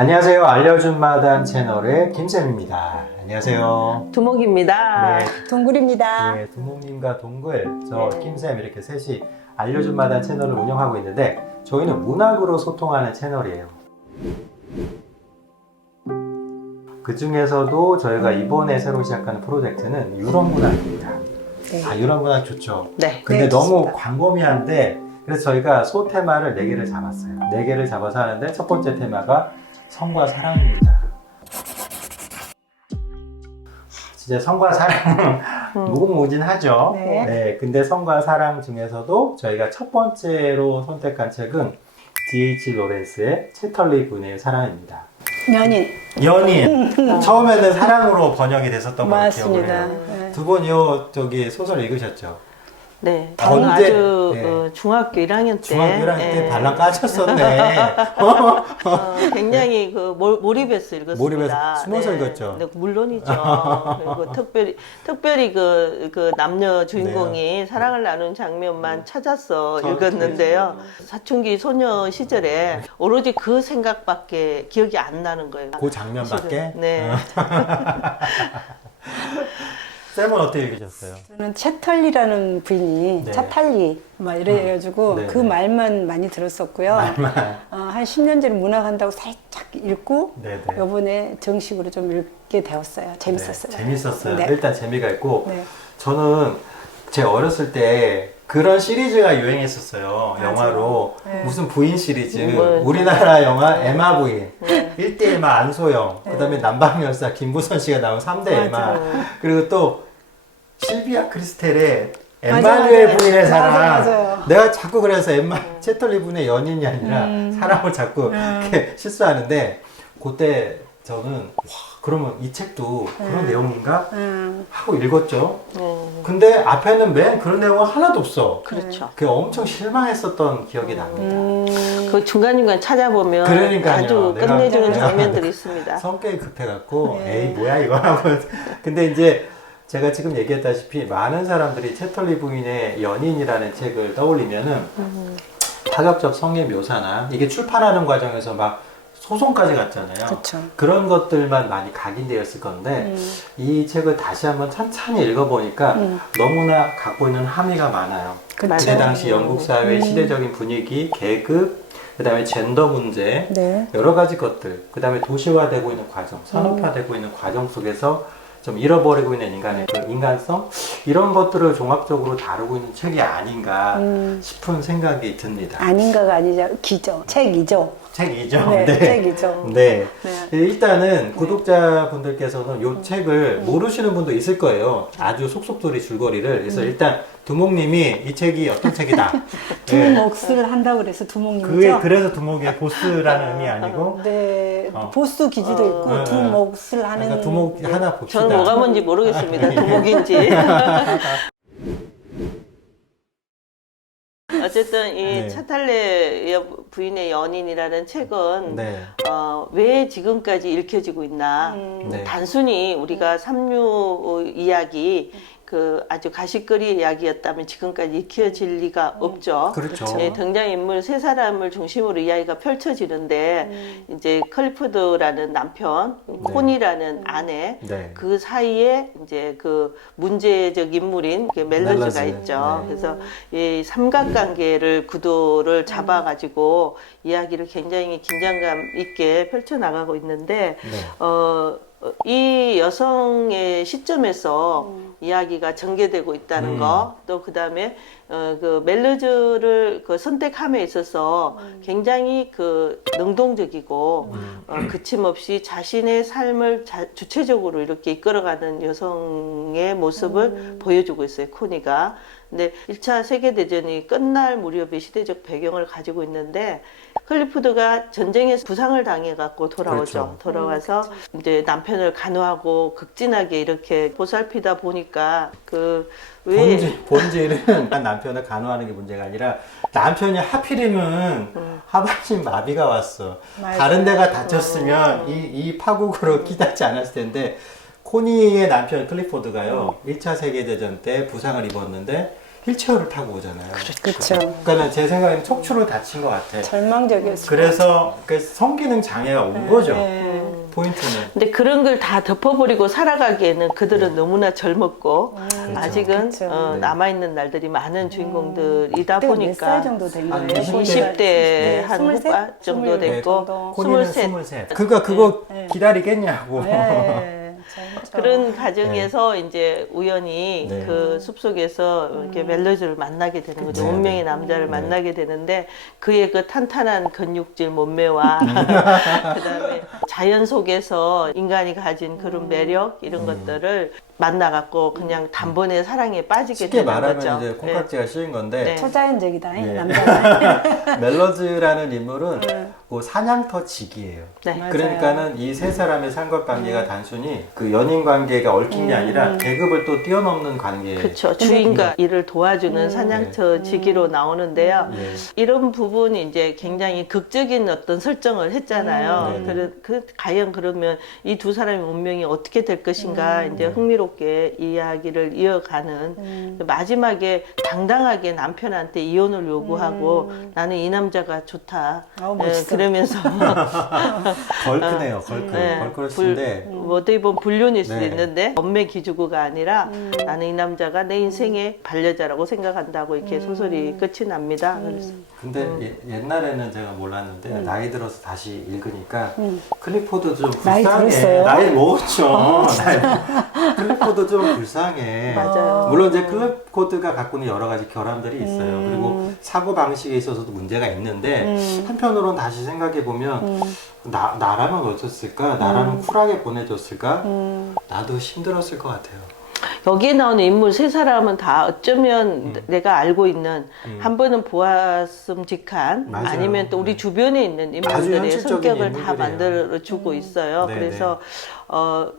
안녕하세요. 알려준 마당 채널의 김쌤입니다. 안녕하세요. 두목입니다. 네, 동굴입니다. 네, 두목님과 동글, 저 김쌤 이렇게 셋이 알려준 마당 채널을 운영하고 있는데 저희는 문학으로 소통하는 채널이에요. 그 중에서도 저희가 이번에 새로 시작하는 프로젝트는 유럽 문학입니다. 네. 유럽 문학 좋죠. 네. 근데 네, 너무 좋습니다. 광범위한데 그래서 저희가 소 테마를 4개를 잡았어요. 4개를 잡아서 하는데 첫 번째 테마가 성과 사랑입니다. 진짜 성과 사랑 무궁무진하죠. 네. 근데 성과 사랑 중에서도 저희가 첫 번째로 선택한 책은 D.H. 로렌스의 채털리 분의 사랑입니다. 연인. 처음에는 사랑으로 번역이 됐었던 걸로 기억을 맞습니다. 해요. 네. 두 분 요 저기 소설 읽으셨죠? 네. 언제? 저는 아주 네. 중학교 1학년 때. 중학교 1학년 때 발랑 까쳤었네. 굉장히 몰입해서 읽었습니다. 몰입해서 숨어서 읽었죠? 네, 물론이죠. 그리고 특별히 그 남녀 주인공이 사랑을 나눈 장면만 찾아서 저도 읽었는데요. 사춘기 소녀 시절에 오로지 그 생각밖에 기억이 안 나는 거예요. 그 장면밖에? 네. 쌤은 어떻게 읽으셨어요? 저는 채털리라는 부인이 네. 차탈리 막 이래가지고 네, 그 네. 말만 많이 들었었고요. 한 10년 전에 문학한다고 살짝 읽고 네네. 이번에 정식으로 좀 읽게 되었어요. 재밌었어요. 네, 재밌었어요. 네. 일단 재미가 있고 네. 저는 제 어렸을 때 그런 시리즈가 유행했었어요. 맞아요. 영화로 네. 무슨 부인 시리즈 네. 우리나라 영화 에마 부인 네. 1대1마 안소영 그다음에 남방열사 김부선 씨가 나온 3대 에마 맞아요. 그리고 또 실비아 크리스텔의 맞아, 엠마누엘 맞아요. 부인의 사랑. 맞아요. 내가 자꾸 그래서 채털리 분의 연인이 아니라 사랑을 자꾸 이렇게 실수하는데 그때 저는 와 그러면 이 책도 그런 내용인가 하고 읽었죠. 근데 앞에는 맨 그런 내용은 하나도 없어. 그렇죠. 그게 엄청 실망했었던 기억이 납니다. 그 중간중간 찾아보면 그러니까요. 아주 내가- 끝내주는 내가 장면들이 있습니다. 성격이 급해갖고 네. 에이 뭐야 이거 하고 근데 이제 제가 지금 얘기했다시피 많은 사람들이 채털리 부인의 연인이라는 책을 떠올리면은 파격적 성의 묘사나 이게 출판하는 과정에서 막 소송까지 갔잖아요. 그렇죠. 그런 것들만 많이 각인되었을 건데 이 책을 다시 한번 찬찬히 읽어보니까 너무나 갖고 있는 함의가 많아요. 그렇죠. 그때 당시 영국 사회의 시대적인 분위기, 계급, 그 다음에 젠더 문제, 네. 여러 가지 것들, 그 다음에 도시화되고 있는 과정, 산업화되고 있는 과정 속에서 좀 잃어버리고 있는 인간의 그 인간성 이런 것들을 종합적으로 다루고 있는 책이 아닌가 싶은 생각이 듭니다. 아닌가가 아니죠. 기죠. 책이죠. 책이죠. 네, 책이죠. 네. 네. 일단은 구독자분들께서는 이 책을 모르시는 분도 있을 거예요. 아주 속속들이 줄거리를. 그래서 일단 두목님이 이 책이 어떤 책이다. 네. 두목을 한다고 그래서 두목님이죠. 그래서 두목의 보스라는 의미 아니고. 네, 어. 보스 기지도 있고 네, 두 네. 몫을 하는. 그러니까 두목 하나 봅시다. 저는 뭐가 뭔지 모르겠습니다. 두목인지. 어쨌든 이 네. 차탈레 부인의 연인이라는 책은 네. 왜 지금까지 읽혀지고 있나? 네. 단순히 우리가 삼류 이야기 그 아주 가시거리 이야기였다면 지금까지 익혀질 리가 없죠. 그렇죠. 예, 등장인물 세 사람을 중심으로 이야기가 펼쳐지는데 이제 클리포드라는 남편, 코니라는 아내 네. 그 사이에 이제 그 문제적 인물인 그 멜로즈가 멜로즈. 있죠. 네. 그래서 이 삼각관계를 구도를 잡아가지고 이야기를 굉장히 긴장감 있게 펼쳐나가고 있는데 네. 이 여성의 시점에서 이야기가 전개되고 있다는 거, 또 그 다음에 그 멜로즈를 그 선택함에 있어서 굉장히 그 능동적이고 그침없이 자신의 삶을 주체적으로 이렇게 이끌어가는 여성의 모습을 보여주고 있어요, 코니가. 근데 1차 세계대전이 끝날 무렵의 시대적 배경을 가지고 있는데 클리푸드가 전쟁에서 부상을 당해갖고 돌아오죠. 그렇죠. 돌아와서 이제 남편을 간호하고 극진하게 이렇게 보살피다 보니까 본질은 남편을 간호하는 게 문제가 아니라 남편이 하필이면 하반신 마비가 왔어. 맞아요. 다른 데가 다쳤으면 이 파국으로 끼닿지 않았을 텐데 코니의 남편 클리포드가요 1차 세계대전 때 부상을 입었는데 휠체어를 타고 오잖아요. 그렇죠. 그러니까 제 생각에는 척추를 다친 것 같아. 절망적이었어요. 그래서 그 성기능 장애가 온 거죠. 네. 포인트는. 근데 그런 걸 다 덮어버리고 살아가기에는 그들은 너무나 젊었고 아직은 그렇죠. 남아있는 날들이 많은 주인공들이다 그때가 몇 보니까 살 정도 된 한 거예요? 20대 한 23? 후반 정도 스물 됐고 정도. 코니는 23. 23. 그러니까 그거 네. 기다리겠냐고. 네, 젊죠. 그런 가정에서 이제 우연히 네. 그 숲속에서 이렇게 멜로즈를 만나게 되는 거죠. 네, 운명의 네. 남자를 네. 만나게 되는데 그의 그 탄탄한 근육질 몸매와 그다음에 자연 속에서 인간이 가진 그런 매력 이런 것들을 만나갖고 그냥 단번에 사랑에 빠지게 쉽게 되는 말하면 거죠. 이제 콩깍지가 씌인 건데 네. 초자연적이다, 이 예. 남자가. 멜로즈라는 인물은 그 사냥터 직이에요. 네. 맞아요. 그러니까는 이 세 사람의 상관관계가 단순히 그 연인 관계가 얽힌 게 아니라 계급을 또 뛰어넘는 관계. 그렇죠. 주인과 일을 도와주는 사냥터 지기로 나오는데요. 예. 이런 부분이 이제 굉장히 극적인 어떤 설정을 했잖아요. 네네. 과연 그러면 이 두 사람의 운명이 어떻게 될 것인가 이제 흥미롭게 이야기를 이어가는 마지막에 당당하게 남편한테 이혼을 요구하고 나는 이 남자가 좋다. 멋있어. 그러면서 걸크네요. 걸크. 네, 걸크러스인데 뭐 어떻게 보면 불륜일 수도 네. 있는데 엄매 기주구가 아니라 나는 이 남자가 내 인생의 반려자라고 생각한다고 이렇게 소설이 끝이 납니다. 그래서 근데 옛날에는 제가 몰랐는데 나이 들어서 다시 읽으니까 클리포드도 좀 나이 불쌍해. 들었어요? 나이 먹었죠. 클리포드 좀 불쌍해. 맞아요. 물론 이제 클리포드가 갖고 있는 여러 가지 결함들이 있어요. 그리고 사고 방식에 있어서도 문제가 있는데 한편으로는 다시 생각해 보면 나라면 어땠을까? 나라면 쿨하게 보내줬을까? 나도 힘들었을 것 같아요. 여기에 나오는 인물 세 사람은 다 어쩌면 내가 알고 있는 한 번은 보았음직한 맞아요. 아니면 또 우리 주변에 있는 인물들의 현실적인 성격을 다 인물들이에요. 만들어주고 있어요. 네네. 그래서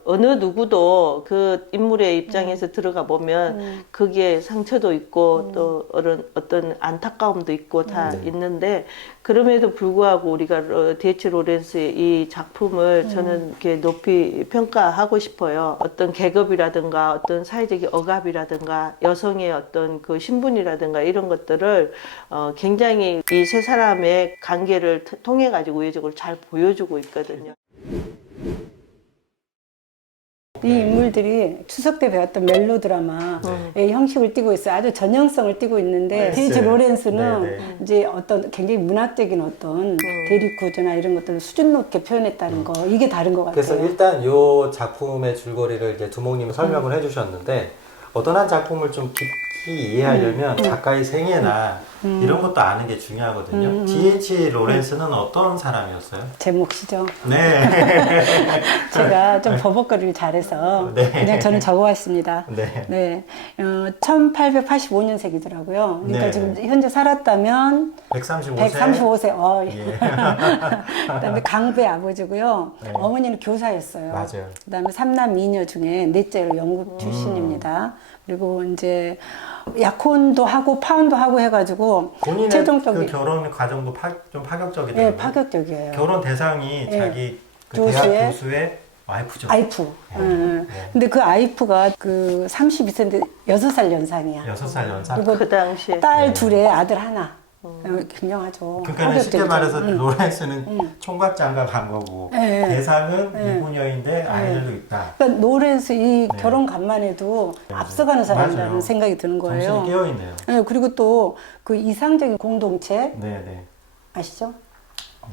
어느 누구도 그 인물의 입장에서 들어가 보면 거기에 상처도 있고 또 어떤 안타까움도 있고 다 네. 있는데 그럼에도 불구하고 우리가 D.H. 로렌스의 이 작품을 저는 이렇게 높이 평가하고 싶어요. 어떤 계급이라든가 어떤 사회적인 억압이라든가 여성의 어떤 그 신분이라든가 이런 것들을 굉장히 이 세 사람의 관계를 통해 가지고 우회적으로 잘 보여주고 있거든요. 이 인물들이 추석 때 배웠던 멜로드라마의 형식을 띠고 있어요. 아주 전형성을 띠고 있는데 네. D.H. 로렌스는 네. 이제 어떤 굉장히 문학적인 어떤 대립 구조나 이런 것들을 수준 높게 표현했다는 거, 이게 다른 것 같아요. 그래서 일단 이 작품의 줄거리를 이제 두목님이 설명을 해주셨는데 어떤 한 작품을 좀 깊이 이해하려면 작가의 생애나 이런 것도 아는 게 중요하거든요. D.H. 로렌스는 어떤 사람이었어요? 제 몫이죠. 네. 제가 좀 버벅거리를 잘해서 네. 그냥 저는 적어왔습니다. 네. 네, 1885년생이더라고요. 그러니까 네. 지금 현재 살았다면 135세. 135세. 예. 그다음에 강부의 아버지고요. 네. 어머니는 교사였어요. 맞아요. 그다음에 삼남 미녀 중에 넷째로 영국 출신입니다. 그리고 이제 약혼도 하고 파혼도 하고 해가지고 본인의 최종적인 그 결혼 과정도 좀 파격적이더라고요. 예, 파격적이에요. 결혼 대상이 예. 자기 그 교수의 대학 교수의 와이프죠. 아이프. 네. 근데 그 아이프가 그 32세인데 6살 연상이야. 6살 연상. 그리고 그 당시에 딸 네. 둘에 아들 하나. 굉장하죠. 그러니까 쉽게 파격적이죠. 말해서 로렌스는 총각장가 간 거고 네. 대상은 미부녀인데 아이들도 있다. 그러니까 노렌스 이 결혼 간만에도 앞서가는 사람이라는 맞아요. 생각이 드는 거예요. 정신이 깨어있네요. 네, 그리고 또 그 이상적인 공동체 네네. 아시죠?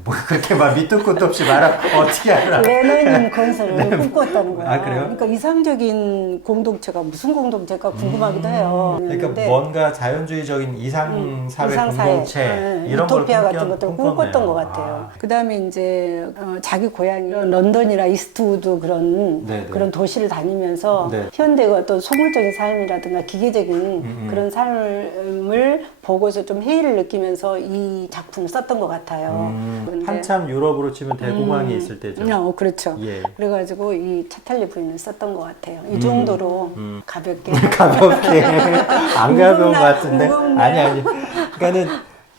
뭐 그렇게 막 밑도 끝도 없이 말하 어떻게 알아? 레너님 건설을 꿈꿨다는 거야. 아, 그래요? 그러니까 이상적인 공동체가 무슨 공동체가 궁금하기도 해요. 그러니까 근데 뭔가 자연주의적인 이상 사회 이상사회, 공동체 이런 걸 유토피아 같은 것들 꿈꿨네요. 꿈꿨던 것 같아요. 그다음에 이제 자기 고향 런던이나 이스트우드 그런 도시를 다니면서 네. 현대의 어떤 소굴적인 삶이라든가 기계적인 그런 삶을 보고서 좀 해이를 느끼면서 이 작품을 썼던 것 같아요. 근데 한참 유럽으로 치면 대공황이 있을 때죠. 그렇죠. 예. 그래가지고 이 차탈리 부인을 썼던 것 같아요. 이 정도로 가볍게. 가볍게 안 가벼운 것 같은데 무겁네. 아니 그러니까는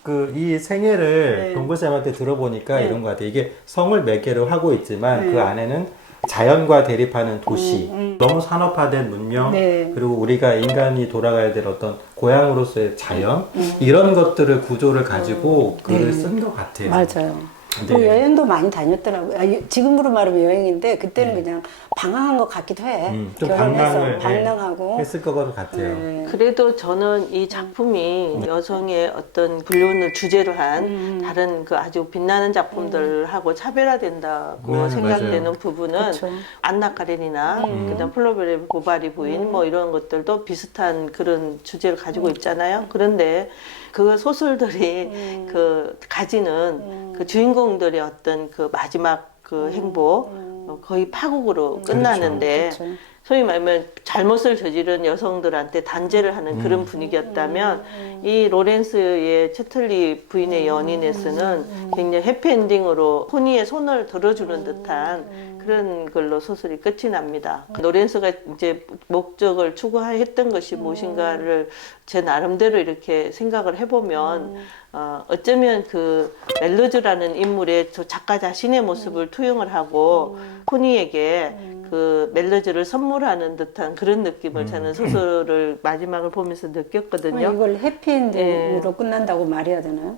그 이 생애를 네. 동구쌤한테 들어보니까 이런 것 같아요. 이게 성을 매개로 하고 있지만 그 안에는 자연과 대립하는 도시 너무 산업화된 문명, 네. 그리고 우리가 인간이 돌아가야 될 어떤 고향으로서의 자연, 이런 것들을 구조를 가지고 글을 쓴 것 같아요. 맞아요. 네. 뭐 여행도 많이 다녔더라고요. 지금으로 말하면 여행인데 그때는 네. 그냥 방황한 것 같기도 해. 좀 결혼해서 방랑을 방랑하고. 했을 것 같아요. 네. 그래도 저는 이 작품이 여성의 어떤 불륜을 주제로 한 다른 그 아주 빛나는 작품들하고 차별화된다고 네, 생각되는 맞아요. 부분은 그쵸. 안나 카레니나 그다음 플로베르 보바리 부인 뭐 이런 것들도 비슷한 그런 주제를 가지고 있잖아요. 그런데 그 소설들이 그 가지는 그 주인공들의 어떤 그 마지막 그 행복 거의 파국으로 끝나는데 그렇죠. 소위 말하면 잘못을 저지른 여성들한테 단죄를 하는 그런 분위기였다면 이 로렌스의 채틀리 부인의 연인에서는 굉장히 해피엔딩으로 코니의 손을 들어주는 듯한 그런 걸로 소설이 끝이 납니다. 로렌스가 이제 목적을 추구했던 것이 무엇인가를 제 나름대로 이렇게 생각을 해보면 어쩌면 그 멜로즈라는 인물의 저 작가 자신의 모습을 투영을 하고 코니에게 그 멜로즈를 선물하는 듯한 그런 느낌을 저는 소설을 마지막을 보면서 느꼈거든요. 이걸 해피엔딩으로 끝난다고 말해야 되나요?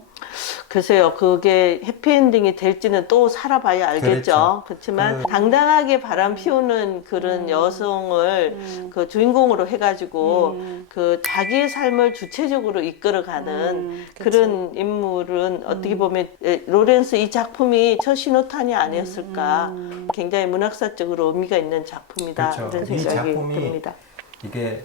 글쎄요, 그게 해피엔딩이 될지는 또 살아봐야 알겠죠. 그렇죠. 그렇지만 당당하게 바람 피우는 그런 여성을 그 주인공으로 해가지고 그 자기의 삶을 주체적으로 이끌어가는 그런 인물은 어떻게 보면 로렌스 이 작품이 첫 신호탄이 아니었을까. 굉장히 문학사적으로 의미가 있는 작품이다. 그렇죠. 이런 이 생각이 작품이 듭니다. 이게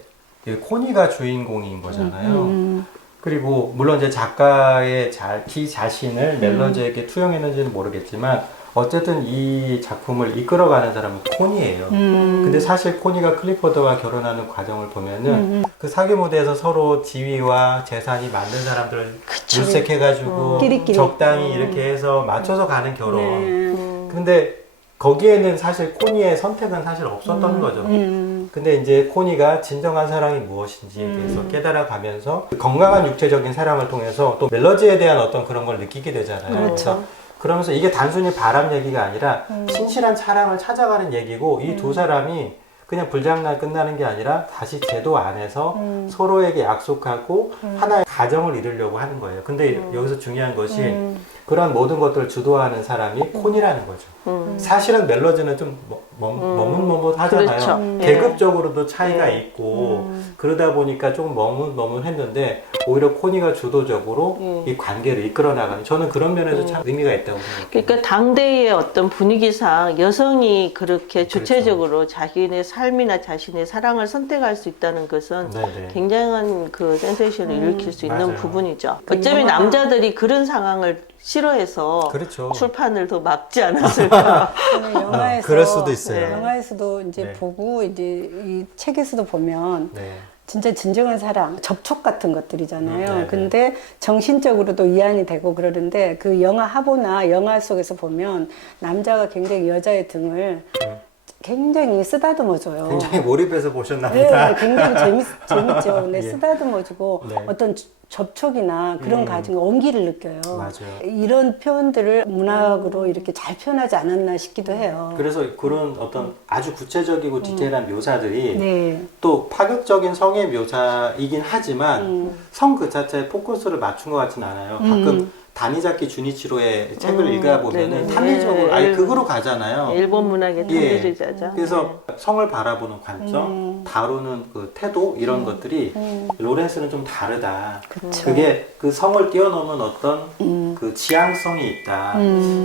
코니가 주인공인 거잖아요. 그리고 물론 이제 작가의 자신을 멜로즈에게 투영했는지는 모르겠지만 어쨌든 이 작품을 이끌어가는 사람은 코니예요. 근데 사실 코니가 클리포드와 결혼하는 과정을 보면은 그 사교 무대에서 서로 지위와 재산이 맞는 사람들을 물색해가지고 끼리끼리. 적당히 이렇게 해서 맞춰서 가는 결혼. 네. 근데 거기에는 사실 코니의 선택은 사실 없었던 거죠. 근데 이제 코니가 진정한 사랑이 무엇인지에 대해서 깨달아가면서 건강한 육체적인 사랑을 통해서 또 멜로디에 대한 어떤 그런 걸 느끼게 되잖아요. 그렇죠. 그래서 그러면서 이게 단순히 바람 얘기가 아니라 신실한 사랑을 찾아가는 얘기고 이 두 사람이 그냥 불장난 끝나는 게 아니라 다시 제도 안에서 서로에게 약속하고 하나의 가정을 이루려고 하는 거예요. 근데 여기서 중요한 것이 그런 모든 것들을 주도하는 사람이 콘이라는 거죠. 사실은 멜로디는 좀 머뭇머뭇하잖아요. 그렇죠. 계급적으로도 차이가 있고 그러다 보니까 조금 머뭇머뭇했는데 오히려 코니가 주도적으로 이 관계를 이끌어 나가는 저는 그런 면에서 참 의미가 있다고 생각해요. 그러니까 당대의 어떤 분위기상 여성이 그렇게 주체적으로 자기네 삶이나 자신의 사랑을 선택할 수 있다는 것은 네네. 굉장한 그 센세이션을 일으킬 수 있는 맞아요. 부분이죠. 어쩌면 남자들이 그런 상황을 싫어해서 그렇죠. 출판을 더 막지 않았을까. 저는 영화에서 그럴 수도 있어요. 영화에서도 이제 네. 보고 이제 이 책에서도 보면 네. 진짜 진정한 사랑, 접촉 같은 것들이잖아요. 네, 네. 근데 정신적으로도 이완이 되고 그러는데 그 영화 화보나 영화 속에서 보면 남자가 굉장히 여자의 등을 굉장히 쓰다듬어줘요. 굉장히 몰입해서 보셨나 네, 보다. 굉장히 재밌죠. 근데 예. 쓰다듬어주고 네. 어떤 접촉이나 그런 가진 온기를 느껴요. 맞아요. 이런 표현들을 문학으로 이렇게 잘 표현하지 않았나 싶기도 해요. 그래서 그런 어떤 아주 구체적이고 디테일한 묘사들이 네. 또 파격적인 성의 묘사이긴 하지만 성 그 자체에 포커스를 맞춘 것 같지는 않아요. 가끔 다니자키 주니치로의 책을 읽어보면은 네네. 탐미적으로 아예 네. 극으로 가잖아요. 일본 문학의 예. 탐미주의자죠. 그래서 성을 바라보는 관점, 다루는 그 태도 이런 것들이 로렌스는 좀 다르다. 그게 그 성을 뛰어넘은 어떤 그 지향성이 있다.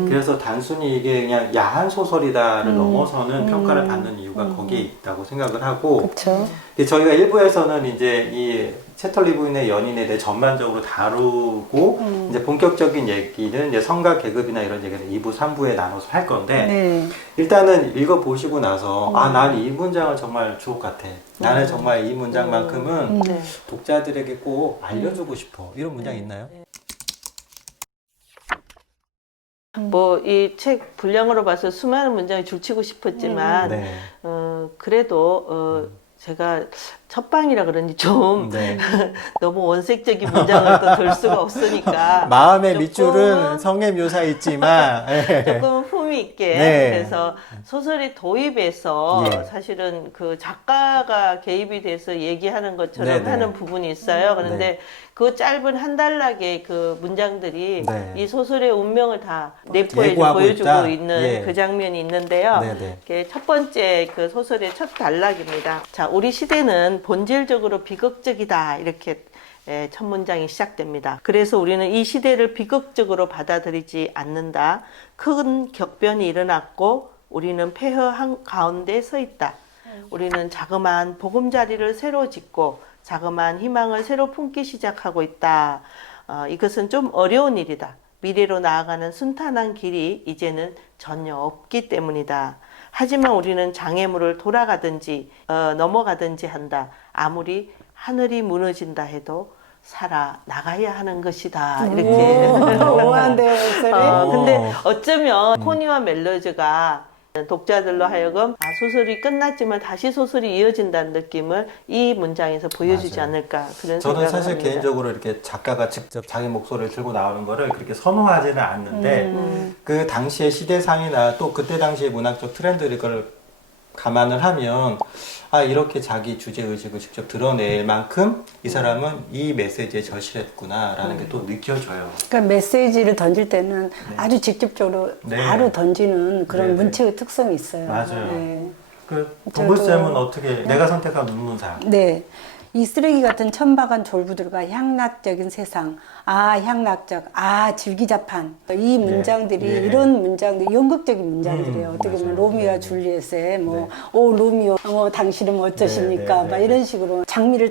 그래서 단순히 이게 그냥 야한 소설이다를 넘어서는 평가를 받는 이유가 거기에 있다고 생각을 하고 그렇죠. 저희가 1부에서는 이제 이 채털리 부인의 연인에 대해 전반적으로 다루고 이제 본격적인 얘기는 이제 성과 계급이나 이런 얘기는 2부, 3부에 나눠서 할 건데 네. 일단은 읽어보시고 나서 아, 난 이 문장은 정말 주옥 같아. 나는 정말 이 문장만큼은 네. 독자들에게 꼭 알려주고 싶어. 이런 문장 있나요? 뭐 이 책 분량으로 봐서 수많은 문장을 줄치고 싶었지만 네. 그래도 제가 첫방이라 그런지 좀 네. 너무 원색적인 문장을 또 들 수가 없으니까 마음의 조금은- 밑줄은 성의 묘사 있지만 예. 조금 품위 흥미 있게 네. 그래서 소설의 도입에서 예. 사실은 그 작가가 개입이 돼서 얘기하는 것처럼 네네. 하는 부분이 있어요. 그런데 네. 그 짧은 한 단락의 그 문장들이 네. 이 소설의 운명을 다 내포해 예고하고 보여주고 있다? 있는 예. 그 장면이 있는데요. 네네. 이게 첫 번째 그 소설의 첫 단락입니다. 자, 우리 시대는 본질적으로 비극적이다. 이렇게 첫 문장이 시작됩니다. 그래서 우리는 이 시대를 비극적으로 받아들이지 않는다. 큰 격변이 일어났고 우리는 폐허 한 가운데 서 있다. 우리는 자그마한 보금자리를 새로 짓고 자그마한 희망을 새로 품기 시작하고 있다. 이것은 좀 어려운 일이다. 미래로 나아가는 순탄한 길이 이제는 전혀 없기 때문이다. 하지만 우리는 장애물을 돌아가든지 넘어가든지 한다. 아무리 하늘이 무너진다 해도 살아나가야 하는 것이다. 이렇게. 오한데요, 목소리. 근데 어쩌면 코니와 멜로즈가 독자들로 하여금 소설이 끝났지만 다시 소설이 이어진다는 느낌을 이 문장에서 보여주지 맞아요. 않을까 그런 저는 생각을 사실 합니다. 개인적으로 이렇게 작가가 직접 자기 목소리를 들고 나오는 거를 그렇게 선호하지는 않는데 그 당시의 시대상이나 또 그때 당시의 문학적 트렌드를 감안을 하면 이렇게 자기 주제의식을 직접 드러낼 만큼 이 사람은 이 메시지에 절실했구나라는 게 또 느껴져요. 그러니까 메시지를 던질 때는 아주 직접적으로 네. 바로 던지는 그런 네네. 문체의 특성이 있어요. 맞아요. 네. 그 저도- 동글쌤은 어떻게 내가 선택한 문문상 네. 이 쓰레기 같은 천박한 졸부들과 향락적인 세상, 향락적, 질기자판. 이 문장들이 예. 이런 문장들이 연극적인 문장들이에요. 어떻게 보면 맞아요. 로미오와 네. 줄리엣의 오 로미오, 당신은 어떠십니까? 네, 네, 막 네. 이런 식으로 장미로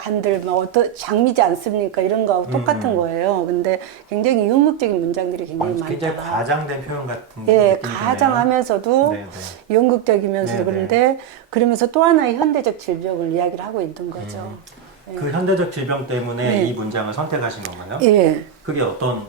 한들 장미지 않습니까? 이런 거하고 똑같은 거예요. 근데 굉장히 연극적인 문장들이 굉장히 많다. 굉장히 과장된 표현 같은 예, 느낌이 드네요. 가장하면서도 네, 연극적이면서도 네, 그런데 그러면서 또 하나의 현대적 질병을 이야기를 하고 있는 거죠. 그 현대적 질병 때문에 네. 이 문장을 선택하신 건가요? 예. 그게 어떤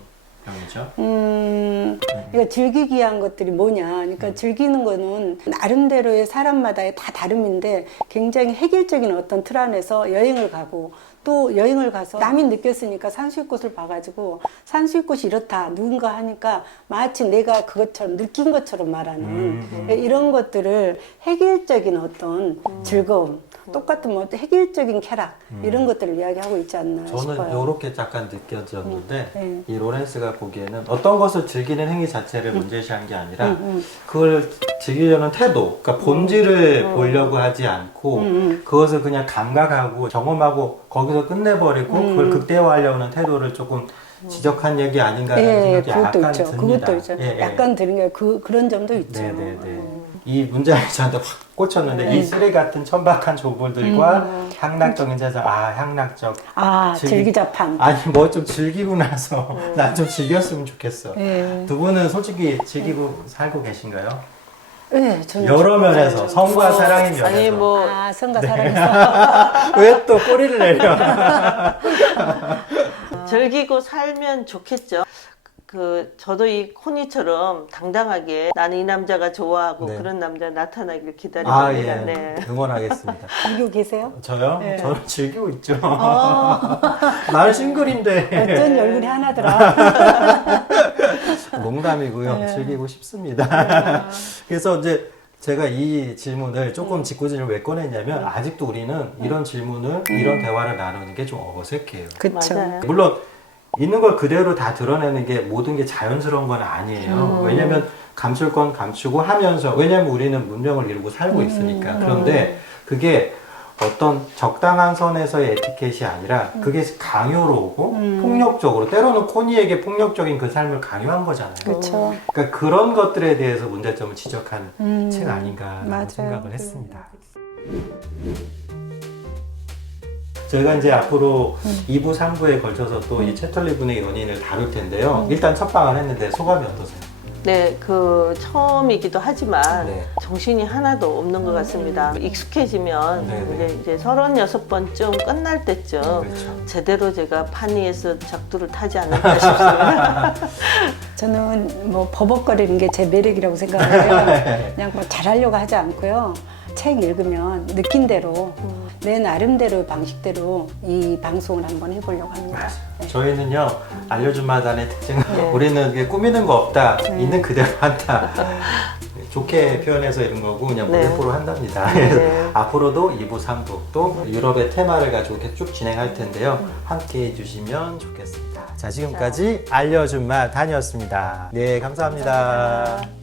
병이죠? 그러니까 즐기기 위한 것들이 뭐냐. 그러니까 즐기는 거는 나름대로의 사람마다의 다 다름인데 굉장히 획일적인 어떤 틀 안에서 여행을 가고 또 여행을 가서 남이 느꼈으니까 산수유꽃을 봐가지고 산수유꽃이 이렇다 누군가 하니까 마치 내가 그것처럼 느낀 것처럼 말하는 이런 것들을 획일적인 어떤 즐거움 똑같은 뭐 획일적인 쾌락 이런 것들을 이야기하고 있지 않나 저는 싶어요. 이렇게 잠깐 느껴졌는데 네. 이 로렌스가 보기에는 어떤 것을 즐기는 행위 자체를 문제시한 게 아니라 그걸 즐기려는 태도, 그러니까 본질을 보려고 하지 않고 그것을 그냥 감각하고 경험하고 거기서 끝내버리고 그걸 극대화하려고 하는 태도를 조금 지적한 얘기 아닌가라는 예, 생각이 그것도 약간 있죠. 듭니다. 그것도 있죠. 예, 예. 약간 들은 게 그런 점도 있죠. 네네네. 이 문장이 저한테 확 꽂혔는데 이 쓰레기 같은 천박한 조물들과 향락적인 세상, 향락적. 즐기자판. 아니 뭐 좀 즐기고 나서 난 좀 즐겼으면 좋겠어. 예. 두 분은 솔직히 즐기고 살고 계신가요? 네, 저는 여러 면에서 성과 사랑의 면에서. 아니 뭐 성과 사랑에서 왜 또 꼬리를 내려? 즐기고 살면 좋겠죠. 저도 이 코니처럼 당당하게 나는 이 남자가 좋아하고 네. 그런 남자 나타나길 기다립니다. 예. 네. 응원하겠습니다. 즐기고 계세요? 저요? 네. 저는 즐기고 있죠. 나는 싱글인데. 어쩐 얼굴이 하나더라. 농담이고요. 즐기고 싶습니다. 그래서 이제 제가 이 질문을 조금 짓궂은을 왜 꺼냈냐면 아직도 우리는 이런 질문을 이런 대화를 나누는 게 좀 어색해요. 그쵸. 맞아요. 물론 있는 걸 그대로 다 드러내는 게 모든 게 자연스러운 건 아니에요. 왜냐면 감출 건 감추고 하면서 왜냐면 우리는 문명을 이루고 살고 있으니까. 그런데 그게 어떤 적당한 선에서의 에티켓이 아니라 그게 강요로 오고 폭력적으로 때로는 코니에게 폭력적인 그 삶을 강요한 거잖아요. 그렇죠. 그러니까 그런 것들에 대해서 문제점을 지적한 책 아닌가라는 맞아요. 생각을 했습니다. 저희가 이제 앞으로 2부, 3부에 걸쳐서 또 이 채털리 분의 연인을 다룰 텐데요. 일단 첫 방을 했는데 소감이 어떠세요? 네, 처음이기도 하지만 네. 정신이 하나도 없는 것 같습니다. 익숙해지면 네. 이제 36번쯤 끝날 때쯤 그렇죠. 제대로 제가 판 위에서 작두를 타지 않을까 싶습니다. 저는 뭐 버벅거리는 게 제 매력이라고 생각해요. 그냥 뭐 잘하려고 하지 않고요. 책 읽으면 느낀 대로 내 나름대로의 방식대로 이 방송을 한번 해보려고 합니다. 네. 저희는요, 알려준 마단의 특징은 우리는 이게 꾸미는 거 없다, 있는 그대로 한다. 좋게 표현해서 이런 거고 그냥 네. 무대포로 한답니다. 그래서 앞으로도 2부, 3부 또 유럽의 테마를 가지고 이렇게 쭉 진행할 텐데요. 함께 해주시면 좋겠습니다. 자, 지금까지 알려준 맛 단이었습니다. 네, 감사합니다.